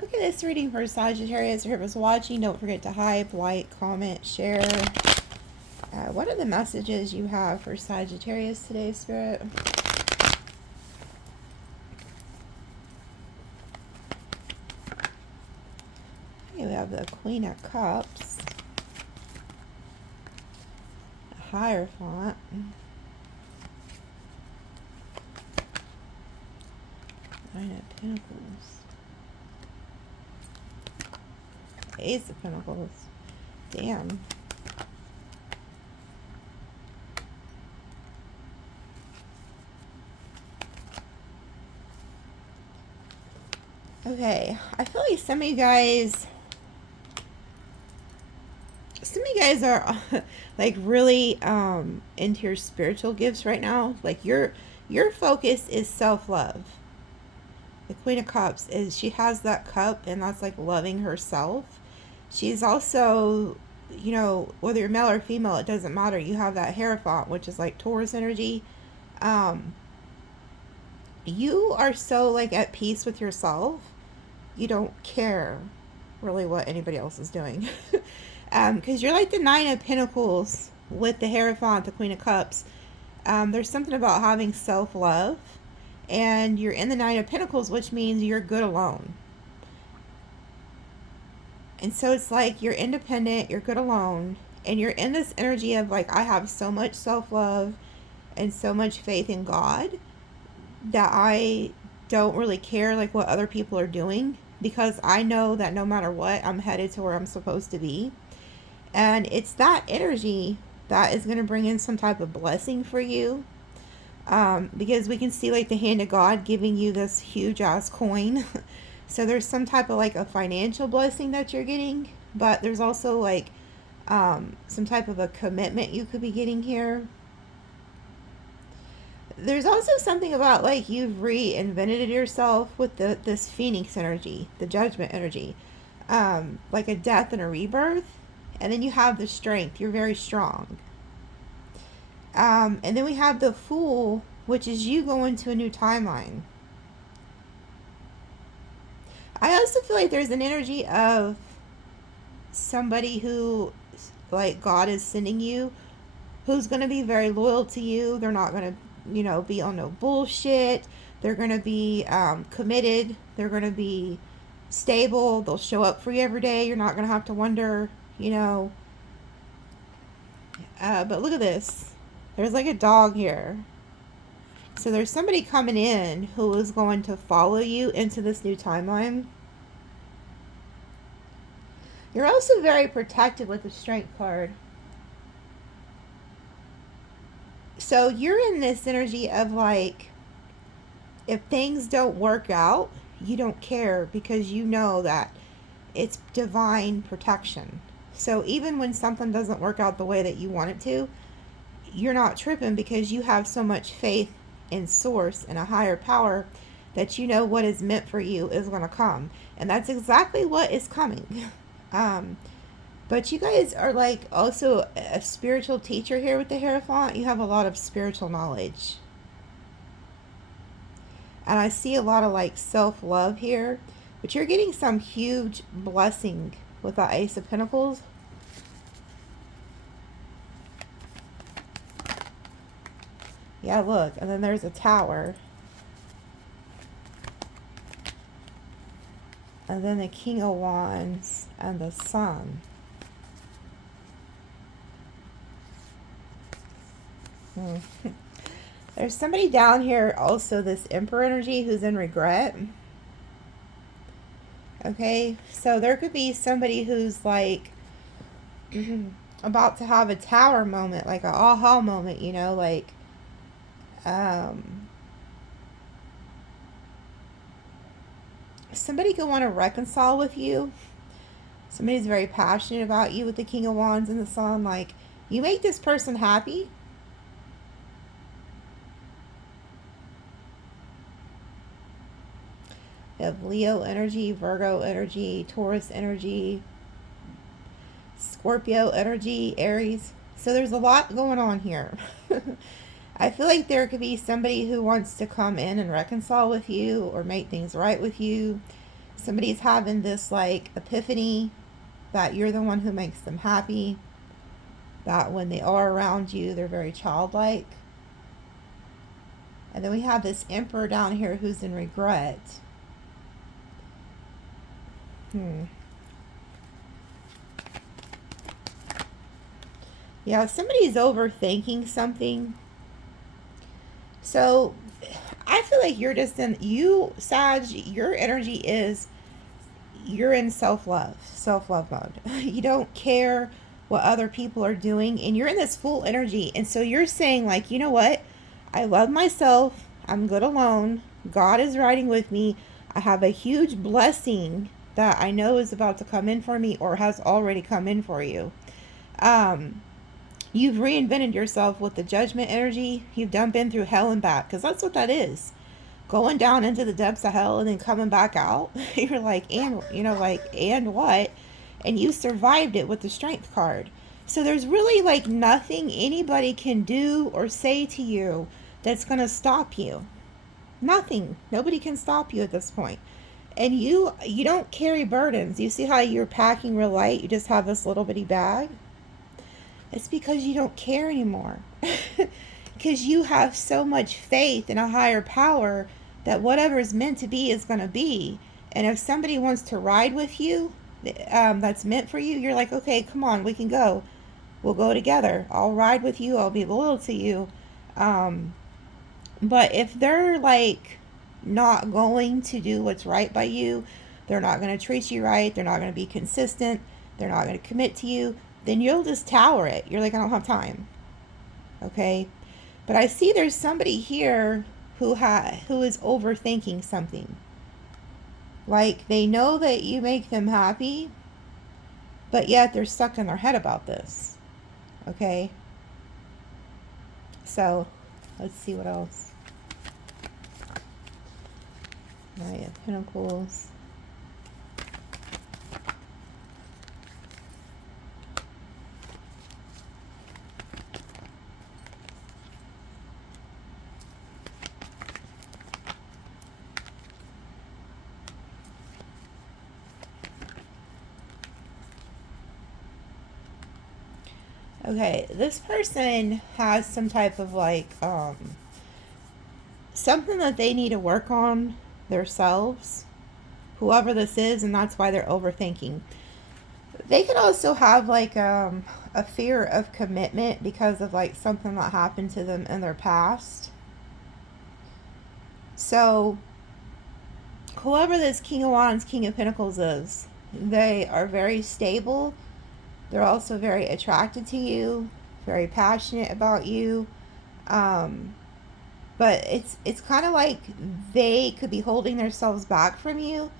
Okay, this reading for Sagittarius. Whoever's watching, don't forget to hype, like, comment, share. What are the messages you have for Sagittarius today, Spirit? Okay, we have the Queen of Cups, the Hierophant, Nine of Pentacles, Ace of Pentacles. Damn. Okay, I feel like some of you guys are like really into your spiritual gifts right now. Like your focus is self-love. The Queen of Cups is, she has that cup, and that's like loving herself. She's also, you know, whether you're male or female, it doesn't matter. You have that Hierophant, which is like Taurus energy. You are so like at peace with yourself. You don't care really what anybody else is doing. Because you're like the Nine of Pentacles with the Hierophant, the Queen of Cups. There's something about having self-love, and you're in the Nine of Pentacles, which means you're good alone. And so it's like you're independent, you're good alone, and you're in this energy of like, I have so much self-love and so much faith in God that I don't really care like what other people are doing, because I know that no matter what, I'm headed to where I'm supposed to be. And it's that energy that is going to bring in some type of blessing for you. Because we can see like the hand of God giving you this huge ass coin. So there's some type of like a financial blessing that you're getting. But there's also like some type of a commitment you could be getting here. There's also something about like you've reinvented yourself with this Phoenix energy, the Judgment energy, like a death and a rebirth, and then you have the Strength. You're very strong, and then we have the Fool, which is you going to a new timeline. I also feel like there's an energy of somebody who, like, God is sending you, who's going to be very loyal to you. They're not going to, you know, be on no bullshit. They're going to be committed. They're going to be stable. They'll show up for you every day. You're not going to have to wonder, you know. But look at this. There's like a dog here. So there's somebody coming in who is going to follow you into this new timeline. You're also very protected with the Strength card. So you're in this energy of like, if things don't work out, you don't care, because you know that it's divine protection. So even when something doesn't work out the way that you want it to, you're not tripping, because you have so much faith in Source and a higher power that you know what is meant for you is going to come. And that's exactly what is coming. But you guys are like also a spiritual teacher here with the Hierophant. You have a lot of spiritual knowledge. And I see a lot of like self-love here. But you're getting some huge blessing with the Ace of Pentacles. Yeah, look. And then there's a Tower. And then the King of Wands and the Sun. There's somebody down here also, this Emperor energy, who's in regret. Okay, so there could be somebody who's like about to have a Tower moment, like an aha moment, you know, like somebody could want to reconcile with you. Somebody's very passionate about you with the King of Wands and the Sun. Like, you make this person happy. You have Leo energy, Virgo energy, Taurus energy, Scorpio energy, Aries. So there's a lot going on here. I feel like there could be somebody who wants to come in and reconcile with you or make things right with you. Somebody's having this like epiphany that you're the one who makes them happy, that when they are around you, they're very childlike. And then we have this Emperor down here who's in regret. Yeah, somebody's overthinking something. So I feel like you're just in, you, Sag, your energy is, you're in self-love mode. You don't care what other people are doing, and you're in this full energy. And so you're saying like, you know what? I love myself. I'm good alone. God is riding with me. I have a huge blessing that I know is about to come in for me or has already come in for you. You've reinvented yourself with the judgment energy. You've been through hell and back, because that's what that is. Going down into the depths of hell and then coming back out. You're like, and, you know, like, and what? And you survived it with the strength card. So there's really like nothing anybody can do or say to you that's going to stop you. Nothing. Nobody can stop you at this point. And you don't carry burdens. You see how you're packing real light? You just have this little bitty bag? It's because you don't care anymore. Because you have so much faith in a higher power that whatever is meant to be is going to be. And if somebody wants to ride with you, that's meant for you, you're like, okay, come on, we can go. We'll go together. I'll ride with you. I'll be loyal to you. But if they're like not going to do what's right by you, they're not going to treat you right, they're not going to be consistent, they're not going to commit to you, then you'll just tower it. You're like, I don't have time. Okay? But I see there's somebody here who is overthinking something. Like, they know that you make them happy, but yet they're stuck in their head about this. Okay? So, let's see what else. Knight of Pentacles. Okay, this person has some type of like something that they need to work on themselves, whoever this is, and that's why they're overthinking. They could also have like a fear of commitment because of like something that happened to them in their past. So whoever this King of Wands, King of Pentacles is, they are very stable. They're also very attracted to you, very passionate about you. But it's kind of like they could be holding themselves back from you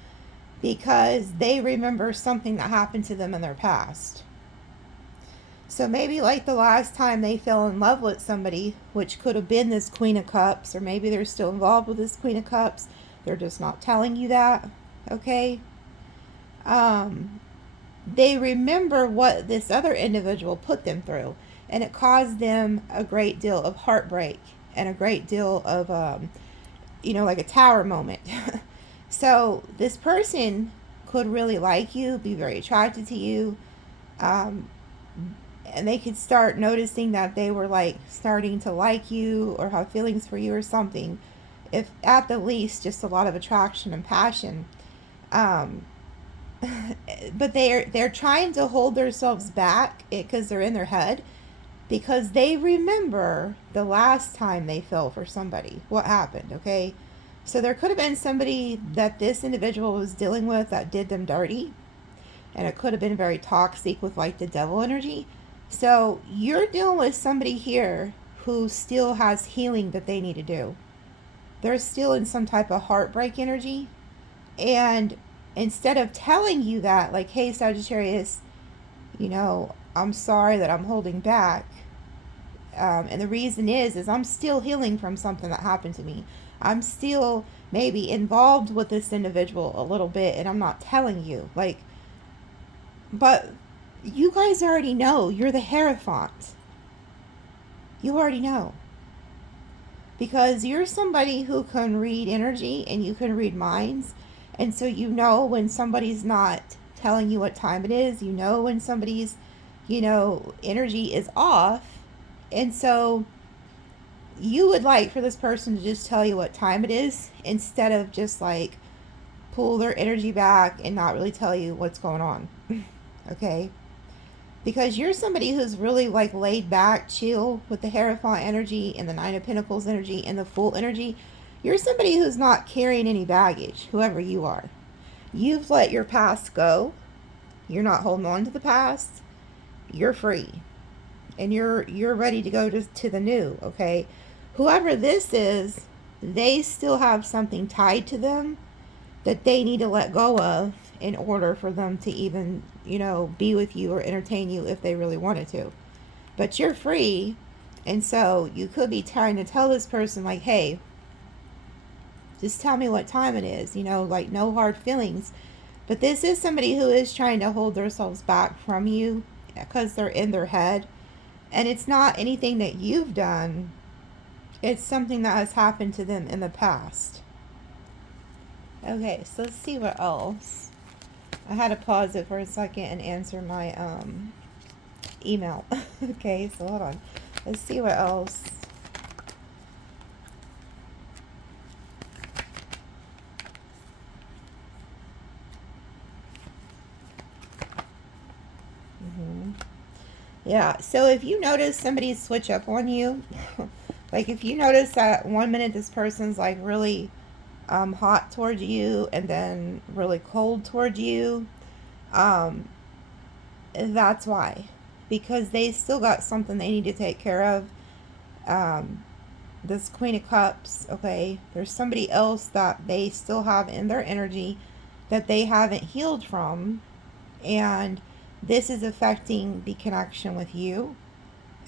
because they remember something that happened to them in their past. So maybe like the last time they fell in love with somebody, which could have been this Queen of Cups, or maybe they're still involved with this Queen of Cups. They're just not telling you that, okay? They remember what this other individual put them through, and it caused them a great deal of heartbreak and a great deal of, like a tower moment. So this person could really like you, be very attracted to you, and they could start noticing that they were like starting to like you or have feelings for you or something. If at the least, just a lot of attraction and passion. But they're trying to hold themselves back because they're in their head, because they remember the last time they fell for somebody, what happened, okay? So there could have been somebody that this individual was dealing with that did them dirty, and it could have been very toxic with like the devil energy. So you're dealing with somebody here who still has healing that they need to do. They're still in some type of heartbreak energy, and instead of telling you that, like, hey, Sagittarius, I'm sorry that I'm holding back. And the reason is I'm still healing from something that happened to me. I'm still maybe involved with this individual a little bit, and I'm not telling you. Like, but you guys already know you're the Hierophant. You already know. Because you're somebody who can read energy and you can read minds. And so you know when somebody's not telling you what time it is, you know when somebody's, energy is off. And so you would like for this person to just tell you what time it is instead of just like pull their energy back and not really tell you what's going on. Okay? Because you're somebody who's really like laid back, chill with the Hierophant energy and the Nine of Pentacles energy and the Fool energy. You're somebody who's not carrying any baggage, whoever you are. You've let your past go. You're not holding on to the past. You're free. And you're ready to go to the new, okay? Whoever this is, they still have something tied to them that they need to let go of in order for them to even, be with you or entertain you if they really wanted to. But you're free, and so you could be trying to tell this person, like, hey, just tell me what time it is, like no hard feelings. But this is somebody who is trying to hold themselves back from you because they're in their head. And it's not anything that you've done. It's something that has happened to them in the past. Okay, so let's see what else. I had to pause it for a second and answer my email. Okay, so hold on. Let's see what else. Yeah, so if you notice somebody switch up on you, like if you notice that 1 minute this person's like really hot towards you and then really cold towards you, that's why. Because they still got something they need to take care of. This Queen of Cups, okay, there's somebody else that they still have in their energy that they haven't healed from, and this is affecting the connection with you.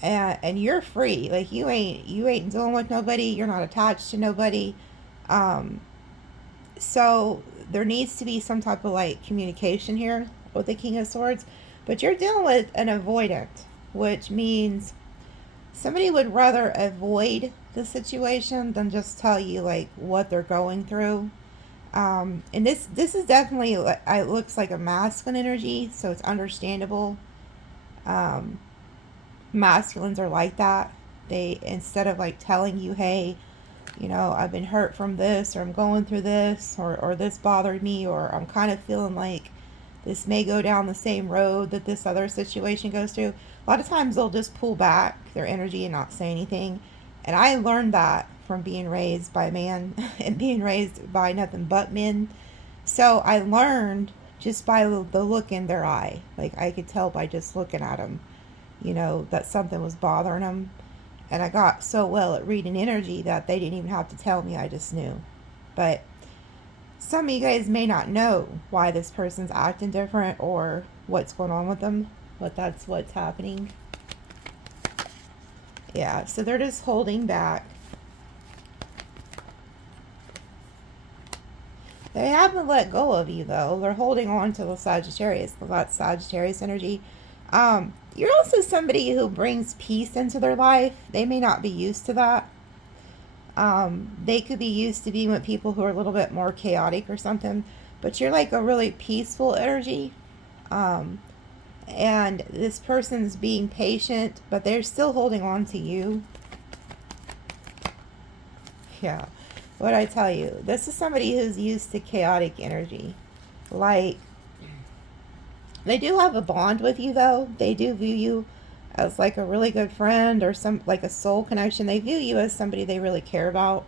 And you're free. Like you ain't dealing with nobody. You're not attached to nobody. So there needs to be some type of like communication here with the King of Swords. But you're dealing with an avoidant, which means somebody would rather avoid the situation than just tell you like what they're going through. And this is definitely, it looks like a masculine energy, so it's understandable. Masculines are like that. They, instead of like telling you, hey, I've been hurt from this, or I'm going through this, or this bothered me, or I'm kind of feeling like this may go down the same road that this other situation goes through. A lot of times they'll just pull back their energy and not say anything. And I learned that from being raised by a man and being raised by nothing but men. So I learned just by the look in their eye. Like I could tell by just looking at them, that something was bothering them. And I got so well at reading energy that they didn't even have to tell me. I just knew. But some of you guys may not know why this person's acting different or what's going on with them, but that's what's happening. Yeah, so they're just holding back. They haven't let go of you, though. They're holding on to the Sagittarius. That's Sagittarius energy. You're also somebody who brings peace into their life. They may not be used to that. They could be used to being with people who are a little bit more chaotic or something. But you're like a really peaceful energy. And this person's being patient, but they're still holding on to you. Yeah. What I tell you, this is somebody who's used to chaotic energy. Like, they do have a bond with you, though. They do view you as like a really good friend or some like a soul connection. They view you as somebody they really care about.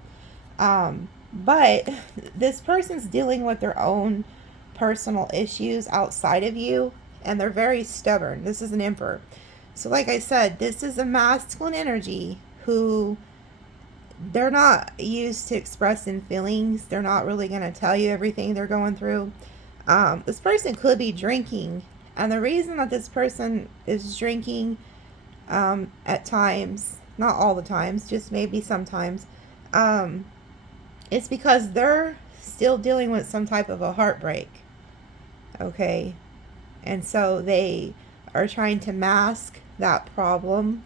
But this person's dealing with their own personal issues outside of you, and they're very stubborn. This is an Emperor. So like I said, this is a masculine energy who, they're not used to expressing feelings. They're not really going to tell you everything they're going through. This person could be drinking. And the reason that this person is drinking at times, not all the times, just maybe sometimes, it's because they're still dealing with some type of a heartbreak. Okay? And so they are trying to mask that problem.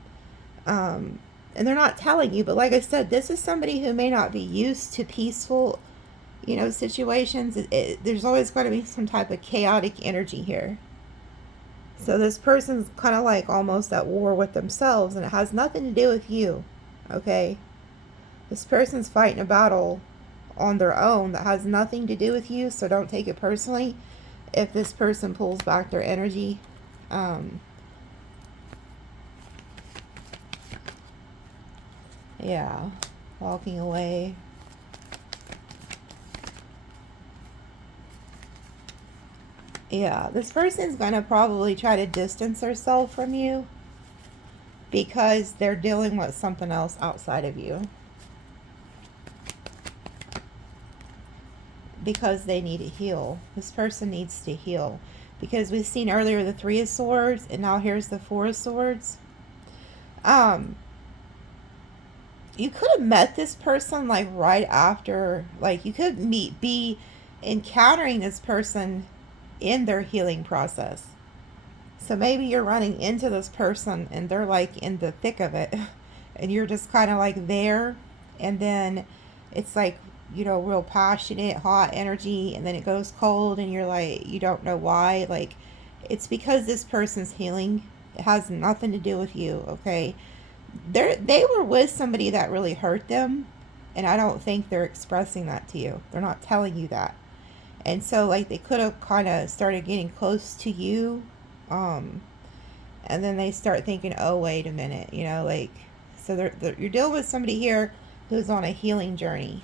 And they're not telling you, but like I said, this is somebody who may not be used to peaceful situations, there's always going to be some type of chaotic energy here. So this person's kind of like almost at war with themselves, and it has nothing to do with you, okay? This person's fighting a battle on their own that has nothing to do with you, so don't take it personally if this person pulls back their energy. Yeah, walking away. Yeah, this person's going to probably try to distance themselves from you because they're dealing with something else outside of you. Because they need to heal. This person needs to heal. Because we've seen earlier the Three of Swords, and now here's the Four of Swords. You could have met this person like right after, like you could be encountering this person in their healing process. So maybe you're running into this person and they're like in the thick of it and you're just kind of like there, and then it's like, real passionate, hot energy, and then it goes cold and you're like, you don't know why. Like, it's because this person's healing. It has nothing to do with you, okay? They were with somebody that really hurt them, and I don't think they're expressing that to you. They're not telling you that. And so, like, they could have kind of started getting close to you, and then they start thinking, oh, wait a minute, like, so you're dealing with somebody here who's on a healing journey.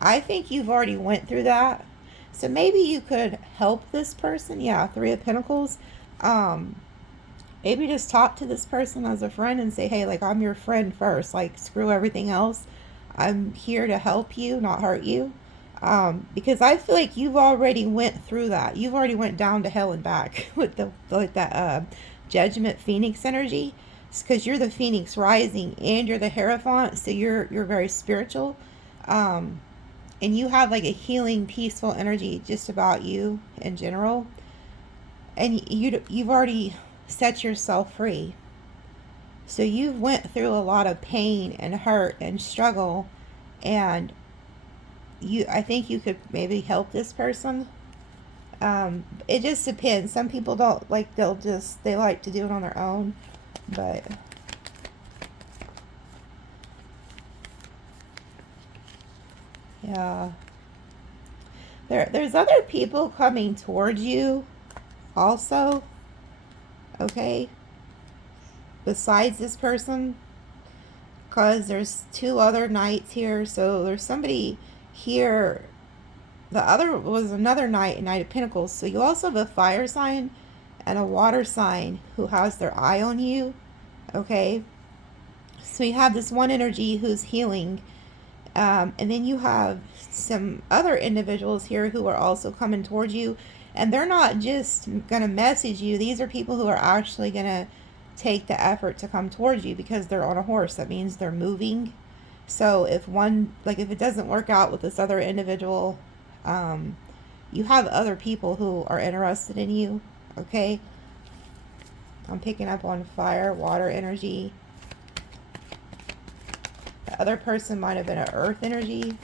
I think you've already went through that. So maybe you could help this person. Yeah, Three of Pentacles. Maybe just talk to this person as a friend and say, hey, like, I'm your friend first. Like, screw everything else. I'm here to help you, not hurt you. Because I feel like you've already went through that. You've already went down to hell and back with that Judgment Phoenix energy. It's because you're the Phoenix rising and you're the Hierophant, so you're very spiritual. And you have like a healing, peaceful energy just about you in general. And you've already set yourself free. So you've went through a lot of pain and hurt and struggle, and I think you could maybe help this person. It just depends. Some people don't like, they like to do it on their own, but yeah. There's other people coming towards you also, okay, besides this person, because there's two other knights here. So there's somebody here. The other was another knight, a Knight of Pentacles. So you also have a fire sign and a water sign who has their eye on you, okay? So you have this one energy who's healing, and then you have some other individuals here who are also coming towards you, and they're not just going to message you. These are people who are actually going to take the effort to come towards you because they're on a horse. That means they're moving. So if it doesn't work out with this other individual, you have other people who are interested in you, okay? I'm picking up on fire, water energy. The other person might have been an earth energy.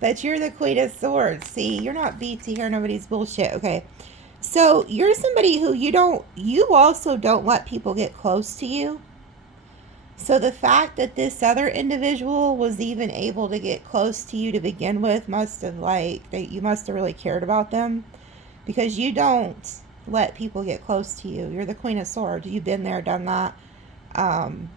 But you're the Queen of Swords. See, you're not beat to hear nobody's bullshit, okay? So you're somebody who you also don't let people get close to you. So the fact that this other individual was even able to get close to you to begin with you must have really cared about them, because you don't let people get close to you. You're the Queen of Swords. You've been there, done that. And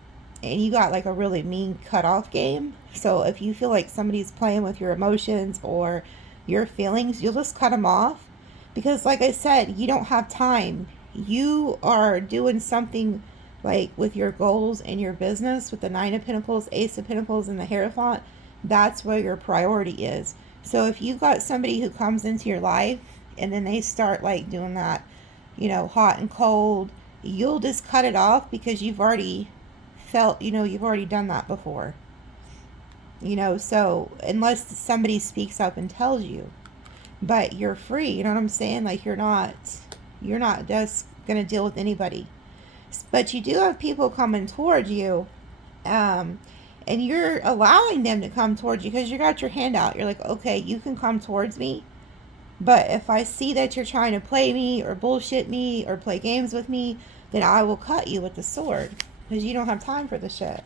you got like a really mean cutoff game. So if you feel like somebody's playing with your emotions or your feelings, you'll just cut them off. Because like I said, you don't have time. You are doing something like with your goals and your business with the Nine of Pentacles, Ace of Pentacles, and the Hierophant. That's where your priority is. So if you've got somebody who comes into your life and then they start like doing that, hot and cold, you'll just cut it off because you've already you've already done that before. So unless somebody speaks up and tells you, but you're free, you know what I'm saying? Like you're not just going to deal with anybody. But you do have people coming towards you, and And you're allowing them to come towards you because you got your hand out. You're like, okay, you can come towards me. But if I see that you're trying to play me or bullshit me or play games with me, then I will cut you with the sword. Because you don't have time for the shit.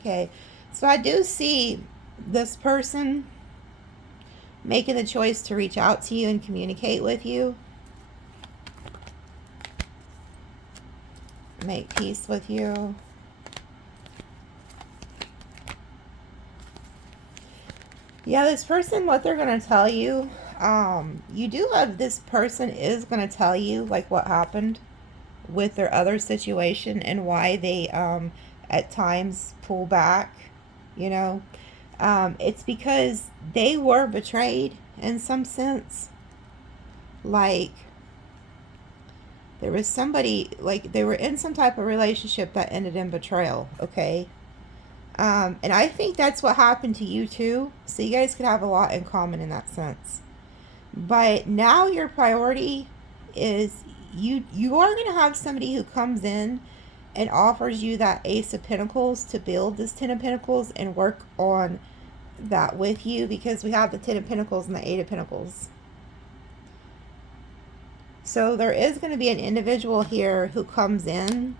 Okay, so I do see this person making the choice to reach out to you and communicate with you. Make peace with you. Yeah, this person, what they're going to tell you, you do have, this person is going to tell you, like, what happened with their other situation and why they, at times pull back, you know. It's because they were betrayed in some sense. Like, there was somebody, like, they were in some type of relationship that ended in betrayal, okay? And I think that's what happened to you too. So you guys could have a lot in common in that sense. But now your priority is you are going to have somebody who comes in and offers you that Ace of Pentacles to build this Ten of Pentacles and work on that with you, because we have the Ten of Pentacles and the Eight of Pentacles. So there is going to be an individual here who comes in,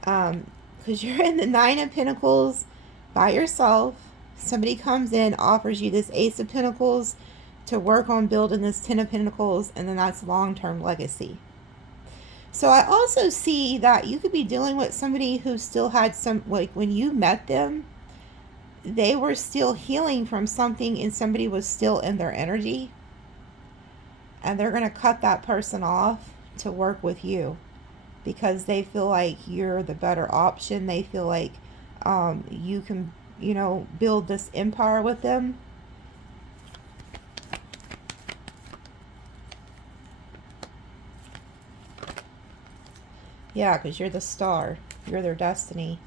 because you're in the Nine of Pentacles by yourself. Somebody comes in, offers you this Ace of Pentacles to work on building this Ten of Pentacles, and then that's long-term legacy. So I also see that you could be dealing with somebody who still had some, like, when you met them, they were still healing from something and somebody was still in their energy. And they're going to cut that person off to work with you because they feel like you're the better option. They feel like you can, you know, build this empire with them. Yeah, because you're the star. You're their destiny.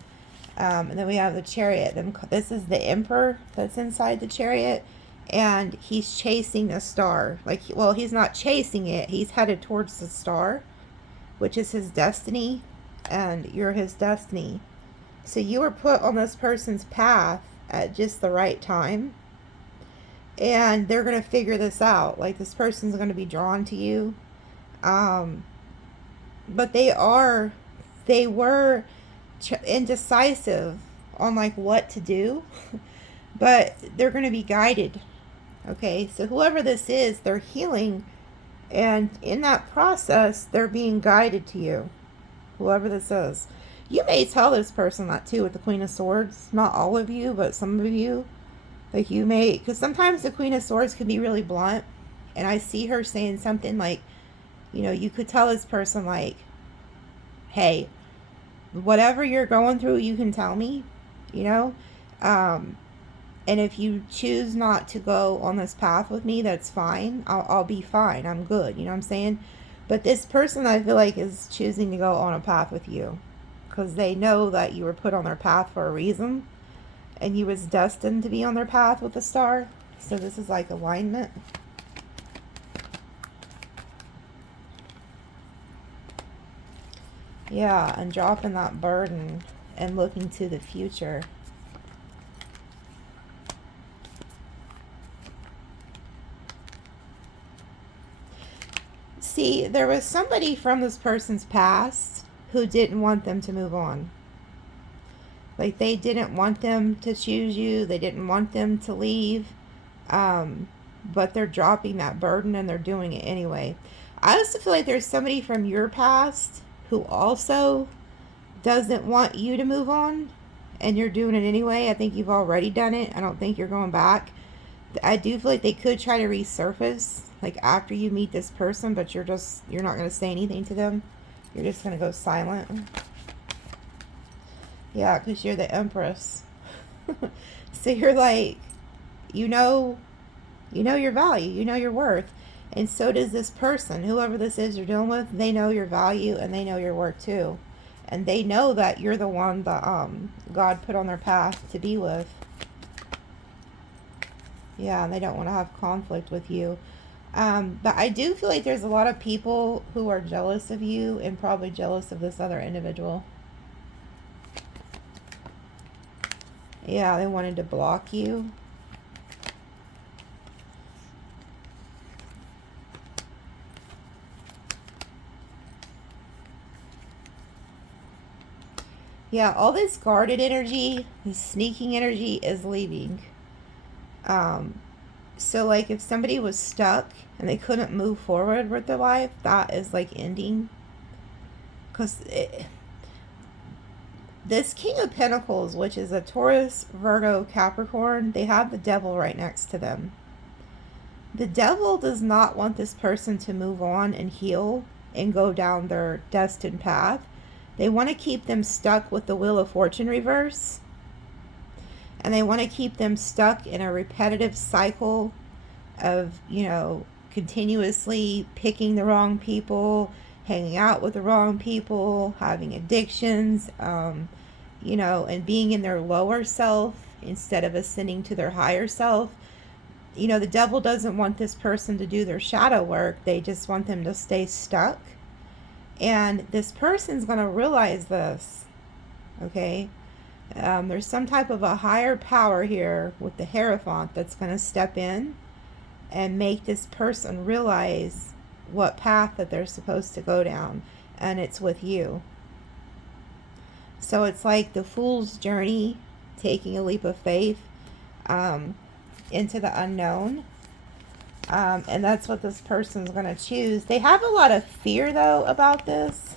And then we have the Chariot. This is the Emperor that's inside the Chariot. And he's chasing a star. Like, well, he's not chasing it. He's headed towards the star, which is his destiny. And you're his destiny. So you were put on this person's path at just the right time. And they're going to figure this out. Like, this person's going to be drawn to you. But they were indecisive on, like, what to do. But they're going to be guided. Okay, so whoever this is, they're healing. And in that process, they're being guided to you. Whoever this is. You may tell this person that too with the Queen of Swords. Not all of you, but some of you. Like, you may, because sometimes the Queen of Swords can be really blunt. And I see her saying something like, you know, you could tell this person, like, hey, whatever you're going through, you can tell me, you know. And if you choose not to go on this path with me, that's fine. I'll be fine. I'm good. You know what I'm saying? But this person, I feel like, is choosing to go on a path with you because they know that you were put on their path for a reason. And you was destined to be on their path with the star. So this is like alignment. Yeah, and dropping that burden and looking to the future. See, there was somebody from this person's past who didn't want them to move on. Like, they didn't want them to choose you. They didn't want them to leave. But they're dropping that burden and they're doing it anyway. I also feel like there's somebody from your past who also doesn't want you to move on. And you're doing it anyway. I think you've already done it. I don't think you're going back. I do feel like they could try to resurface, like, after you meet this person, but you're not going to say anything to them. You're just going to go silent. Yeah, because you're the Empress. So you're like, you know your value, you know your worth. And so does this person, whoever this is you're dealing with. They know your value and they know your worth too. And they know that you're the one that God put on their path to be with. Yeah, and they don't want to have conflict with you. But I do feel like there's a lot of people who are jealous of you and probably jealous of this other individual. Yeah, they wanted to block you. Yeah, all this guarded energy, this sneaking energy is leaving. So like if somebody was stuck and they couldn't move forward with their life, that is like ending. Because this King of Pentacles, which is a Taurus, Virgo, Capricorn, they have the devil right next to them. The devil does not want this person to move on and heal and go down their destined path. They want to keep them stuck with the Wheel of Fortune reverse. And they want to keep them stuck in a repetitive cycle of, you know, continuously picking the wrong people, hanging out with the wrong people, having addictions, you know, and being in their lower self instead of ascending to their higher self. You know, the devil doesn't want this person to do their shadow work. They just want them to stay stuck. And this person's going to realize this, okay? There's some type of a higher power here with the Hierophant that's going to step in and make this person realize what path that they're supposed to go down. And it's with you. So it's like the fool's journey, taking a leap of faith into the unknown. And that's what this person's going to choose. They have a lot of fear, though, about this.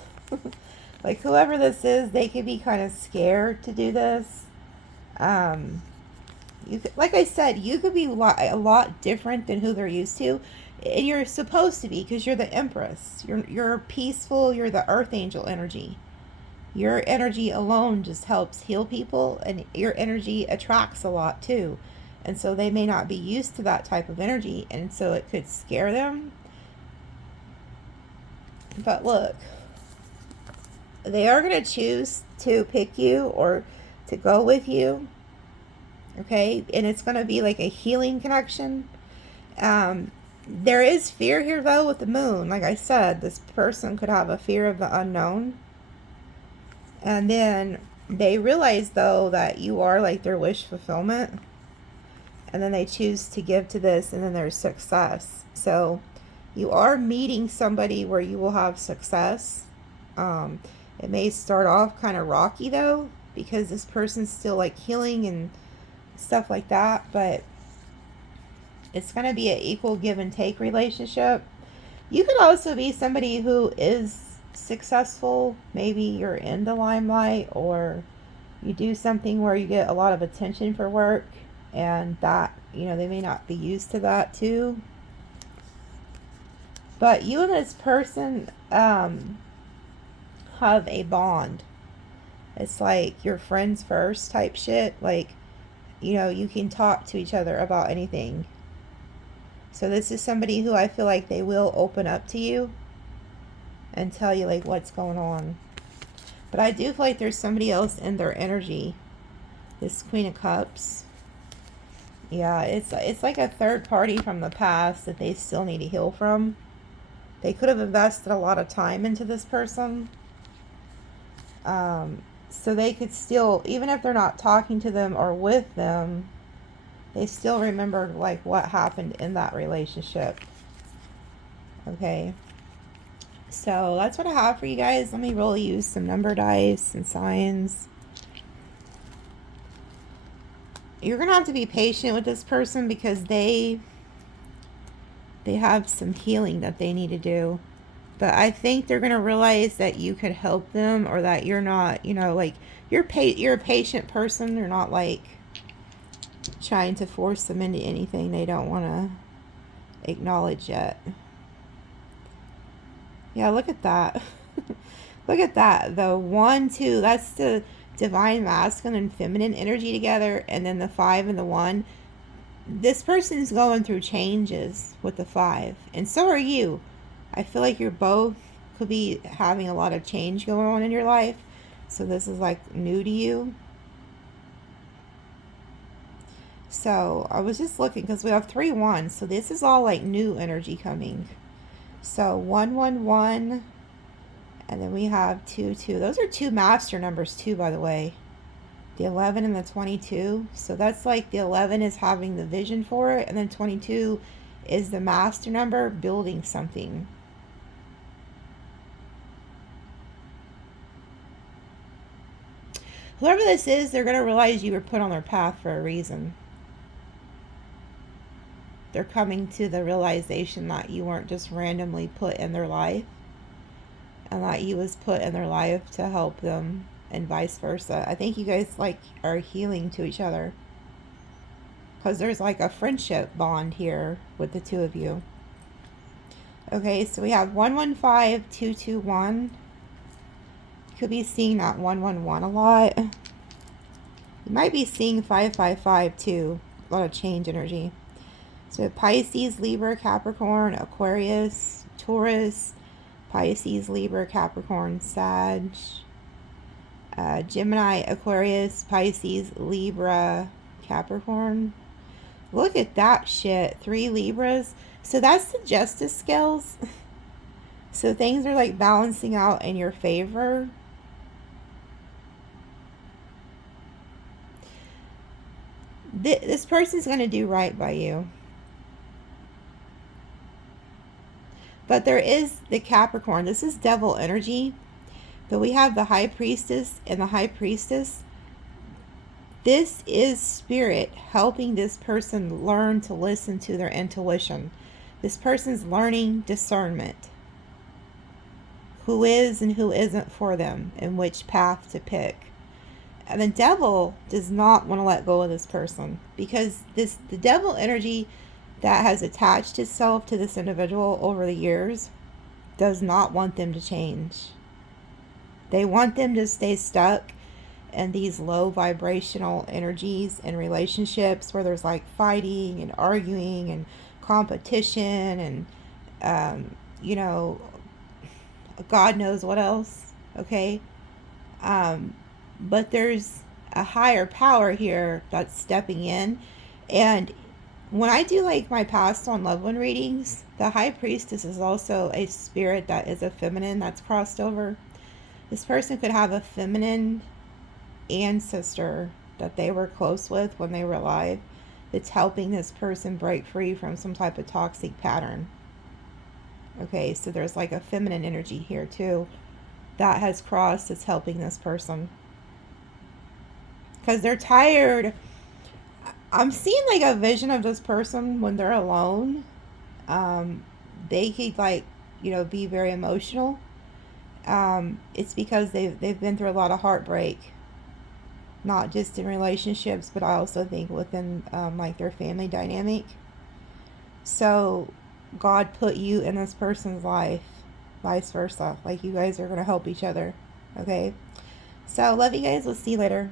Like, whoever this is, they could be kind of scared to do this. You could, like I said, you could be a lot different than who they're used to. And you're supposed to be, because you're the Empress. You're peaceful. You're the Earth Angel energy. Your energy alone just helps heal people. And your energy attracts a lot, too. And so they may not be used to that type of energy. And so it could scare them. But look, they are going to choose to pick you or to go with you. Okay? And it's going to be like a healing connection. There is fear here, though, with the moon. Like I said, this person could have a fear of the unknown. And then they realize, though, that you are like their wish fulfillment. And then they choose to give to this, and then there's success. So you are meeting somebody where you will have success. It may start off kind of rocky, though, because this person's still like healing and stuff like that. But it's going to be an equal give and take relationship. You could also be somebody who is successful. Maybe you're in the limelight, or you do something where you get a lot of attention for work. And that, you know, they may not be used to that too. But you and this person have a bond. It's like your friends first type shit. Like, you know, you can talk to each other about anything. So this is somebody who I feel like they will open up to you and tell you like what's going on. But I do feel like there's somebody else in their energy. This Queen of Cups. Yeah, it's like a third party from the past that they still need to heal from. They could have invested a lot of time into this person. So they could still, even if they're not talking to them or with them, they still remember like what happened in that relationship. Okay. So that's what I have for you guys. Let me really use some number dice and signs. You're going to have to be patient with this person because they have some healing that they need to do. But I think they're going to realize that you could help them, or that you're not, you know, like, you're a patient person. You're not, like, trying to force them into anything they don't want to acknowledge yet. Yeah, look at that. Look at that. The 1, 2, that's the divine masculine and feminine energy together. And then the 5 and the 1. This person's going through changes with the 5. And so are you. I feel like you're both could be having a lot of change going on in your life. So this is like new to you. So I was just looking because we have 3 1s. So this is all like new energy coming. So 111, and then we have 2 2. Those are 2 master numbers too, by the way. The 11 and the 22. So that's like the 11 is having the vision for it, and then 22 is the master number building something. Whoever this is, they're going to realize you were put on their path for a reason. They're coming to the realization that you weren't just randomly put in their life, and that you was put in their life to help them, and vice versa. I think you guys like are healing to each other, because there's like a friendship bond here with the two of you. Okay, so we have 115, 221. You could be seeing that 111 a lot. You might be seeing 555 too. A lot of change energy. So Pisces, Libra, Capricorn, Aquarius, Taurus, Pisces, Libra, Capricorn, Sag, Gemini, Aquarius, Pisces, Libra, Capricorn. Look at that shit. 3 Libras. So that's the justice scales. So things are like balancing out in your favor. This person's going to do right by you. But there is the Capricorn. This is devil energy. But we have the High Priestess and the High Priestess. This is spirit helping this person learn to listen to their intuition. This person's learning discernment. Who is and who isn't for them, and which path to pick. And the devil does not want to let go of this person, because the devil energy that has attached itself to this individual over the years does not want them to change. They want them to stay stuck in these low vibrational energies and relationships where there's like fighting and arguing and competition and you know, God knows what else. Okay, but there's a higher power here that's stepping in. And when I do like my past on loved one readings, the High Priestess is also a spirit that is a feminine that's crossed over. This person could have a feminine ancestor that they were close with when they were alive that's helping this person break free from some type of toxic pattern. Okay, so there's like a feminine energy here too that has crossed that's helping this person. Because they're tired. I'm seeing like a vision of this person when they're alone. They could like, you know, be very emotional. It's because they've been through a lot of heartbreak. Not just in relationships, but I also think within like their family dynamic. So God put you in this person's life, vice versa. Like you guys are going to help each other. Okay? So love you guys. We'll see you later.